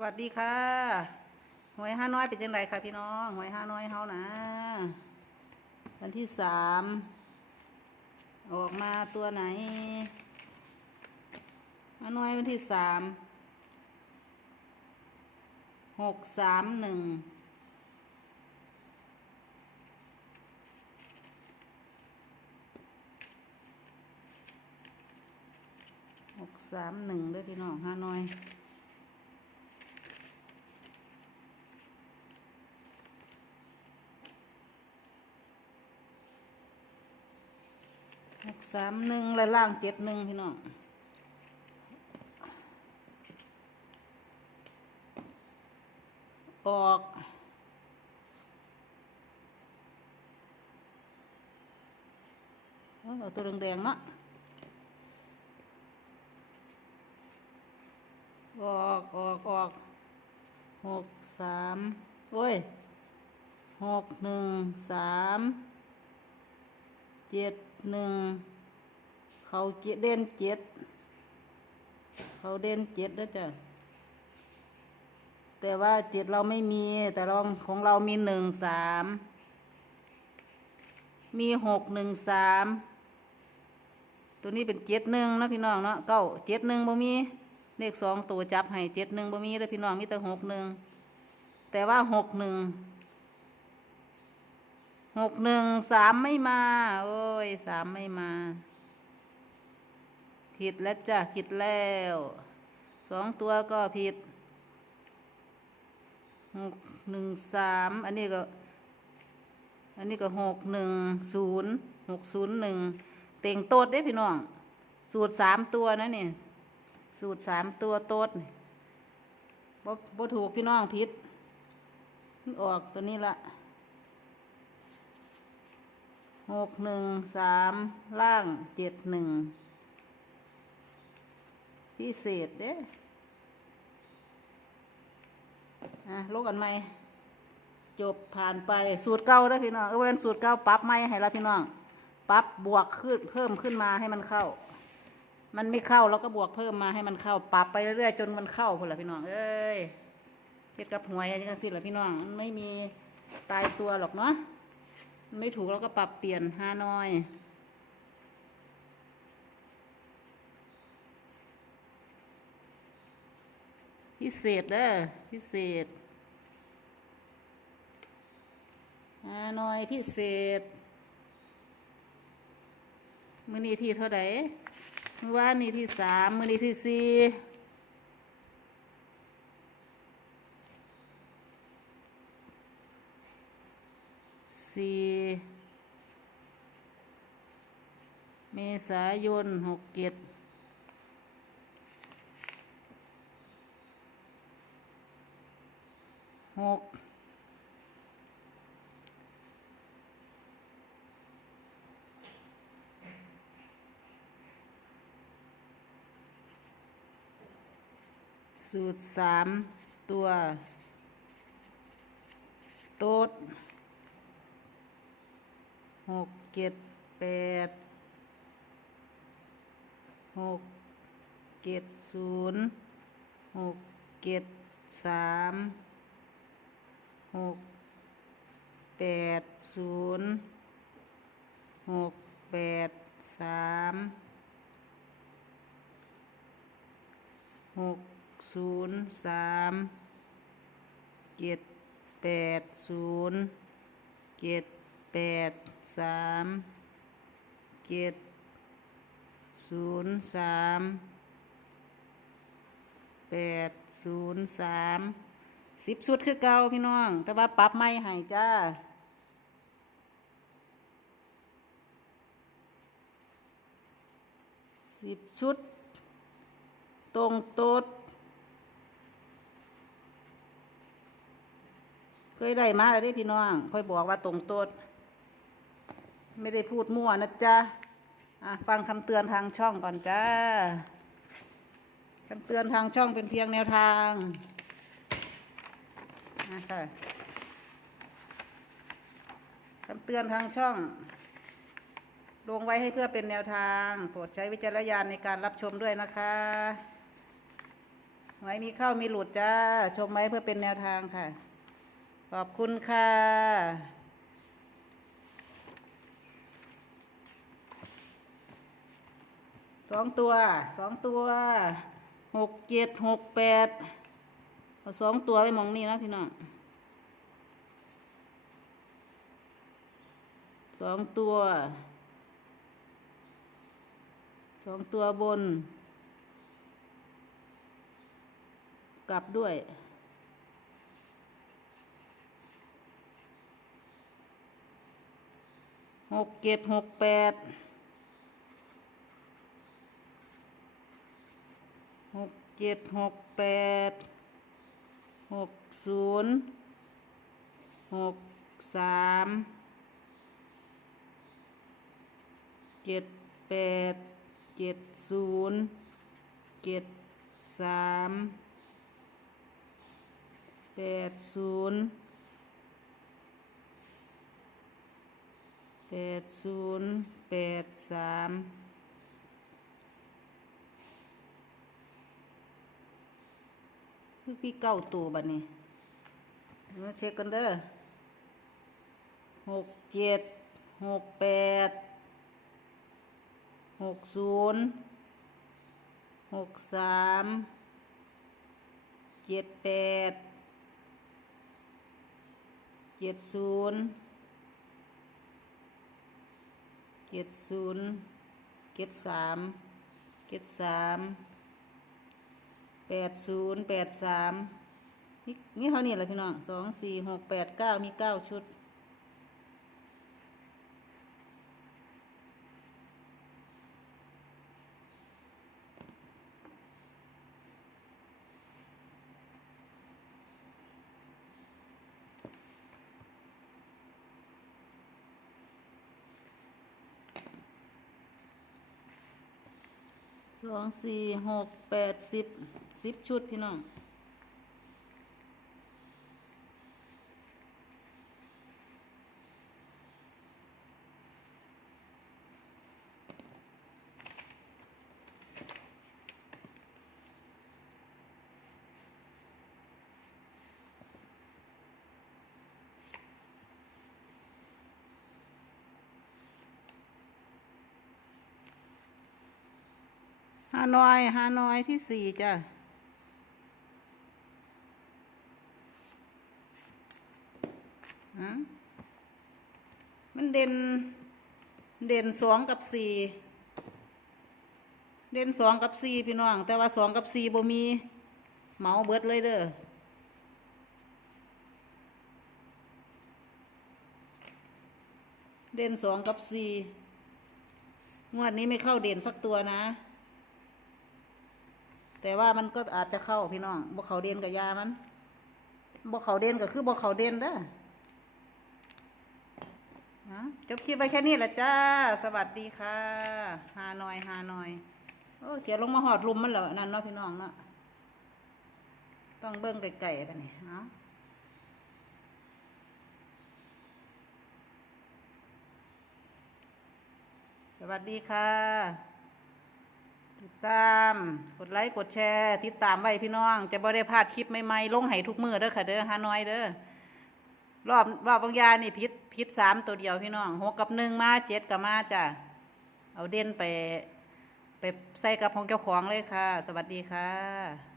สวัสดีค่ะ หวยห้าน้อยเป็นยังไงคะพี่น้อง หวยห้าน้อยเฮานะ วันที่สาม ออกมาตัวไหนห้าน้อยวันที่สาม หกสามหนึ่ง หกสามหนึ่งด้วยพี่น้องห้าน้อย สามหนึ่งและล่างเจ็ดหนึ่งพี่น้องออกเอาตัวแดงๆเนาะออกออกออกหกสามโอ้ยหกหนึ่งสามเจ็ดหนึ่ง เขาเด่นเจ็ด เขาเด่นเจ็ดแล้วจ้ะ แต่ว่าเจ็ดเราไม่มี แต่เราของเรามีหนึ่งสาม มีหกหนึ่งสาม ตัวนี้เป็นเจ็ดหนึ่งนะพี่น้องเนาะเก้าเจ็ดหนึ่งบ่มี เลขสองตัวจับให้เจ็ดหนึ่งบ่มีแล้วพี่น้องมีแต่หกหนึ่ง แต่ว่าหกหนึ่งหกหนึ่งสามไม่มา โอ้ยสามไม่มา ผิดแล้วจ้ะผิดแล้วสองตัวก็ผิดหกหนึ่งสามอันนี้ก็อันนี้ก็หกหนึ่งศูนย์หกศูนย์หนึ่งเต่งโตดเด้พี่น้อง สูตรสามตัวนะนี่ สูตรสามตัวโตดนี่บ่บ่ถูกพี่น้องผิดออกตัวนี้ละหกหนึ่งสามล่างเจ็ดหนึ่ง พิเศษเด้อะลงกันไหมจบผ่านไปสูตรเก่าเด้พี่น้องเออเว้นสูตรเก่าปรับไหมให้ละพี่น้องปรับบวกขึ้นเพิ่มขึ้นมาให้มันเข้า มันไม่เข้าเราก็บวกเพิ่มมาให้มันเข้า ปรับไปเรื่อยๆจนมันเข้าพุ่นละพี่น้องเอ้ยเฮ็ดกับหวยอันนี้ก็สิละพี่น้องมันไม่มีตายตัวหรอกเนาะมันไม่ถูกเราก็ปรับเปลี่ยนห้าน้อย พิเศษเด้อพิเศษอ่าหน่อยพิเศษมือนี้ที่เท่าไหร่มือว่านนี้ที่สามมือนี้ที่สี่สี่เมษายนหกเจ็ด หกสูตรสามตัว โต๊ดหกเจ็ดแปดหกเจ็ดศูนย์หกเจ็ดสาม หกแปดศูนย์หกแปดสามหกศูนย์สามเจ็ดแปดศูนย์เจ็ดแปดสามเจ็ดศูนย์สามแปดศูนย์สาม สิบชุดคือเก่าพี่น้อง แต่ว่าปรับไม่ให้จ้าสิบชุด ตรงโต๊ดเคยได้มาแล้วด้พี่น้องค่อยบอกว่าตรงโต๊ดไม่ได้พูดมั่วนะจ๊ะอะฟังคำเตือนทางช่องก่อนจ้าคำเตือนทางช่องเป็นเพียงแนวทาง นะคะคำเตือนทางช่อง ลงไว้ให้เพื่อเป็นแนวทางโปรดใช้วิจารณญาณในการรับชมด้วยนะคะไว้มีเข้ามีหลุดจ้า ชมไว้เพื่อเป็นแนวทางค่ะ ขอบคุณค่ะสองตัวสองตัวหกเจ็ดหกแปด เอาสองตัวไปมองนี่นะพี่น้องสองตัวสองตัวบน กลับด้วยหกเจ็ดหกแปดหกเจ็ดหกแปด หกศูนย์หกสามเจ็ดแปดเจ็ดศูนย์เจ็ดสามแปดศูนย์แปดศูนย์แปดสาม คือพี่เก้าตัวบัดนี้มาเช็คกันเด้อหกเจ็ดหกแปดหกศูนย์หกสามเจ็ดแปดเจ็ดศูนย์เจ็ดศูนย์เจ็ดสามเจ็ดสาม แปดศูนย์แปดสามนี่นี่เท่านี้แหละพี่น้องสองสี่หกแปดเก้ามีเก้าชุด สองสี่หกแปดสิบสิบชุดพี่น้อง ฮานอยฮานอยที่สี่จ้ะฮะมันเด่น เด่นสองกับสี่เด่นสองกับสี่พี่น้อง แต่ว่าสองกับสี่บ่มีเหมาเบิดเลยเด้อเด่นสองกับสี่งวดนี้ไม่เข้าเด่นสักตัวนะ แต่ว่ามันก็อาจจะเข้าพี่น้องบ่เขาเด่นกับยามันบ่เขาเด่นก็คือบ่เขาเด่นเด้อนะจบคลิปไปแค่นี้แหละจ้า สวัสดีค่ะ ฮานอย ฮานอยโอ้เขียนลงมาหอดรุมมันแล้วนั่นเนาะพี่น้องเนาะต้องเบิ้งไก่ๆไปนี่เอาสวัสดีค่ะ ติดตามกดไลค์กดแชร์ ติดตามไว้พี่น้อง จะบ่ได้พลาดคลิปใหม่ๆลงให้ทุกมือเด้อค่ะเด้อฮานอยเด้อรอบรอบบางยานี่พิษพิษสามตัวเดียวพี่น้องหกกับหนึ่งมาเจ็ดกับมาจ้ะเอาเด่นไป ไปใส่กับของเจ้าของเลยค่ะ สวัสดีค่ะ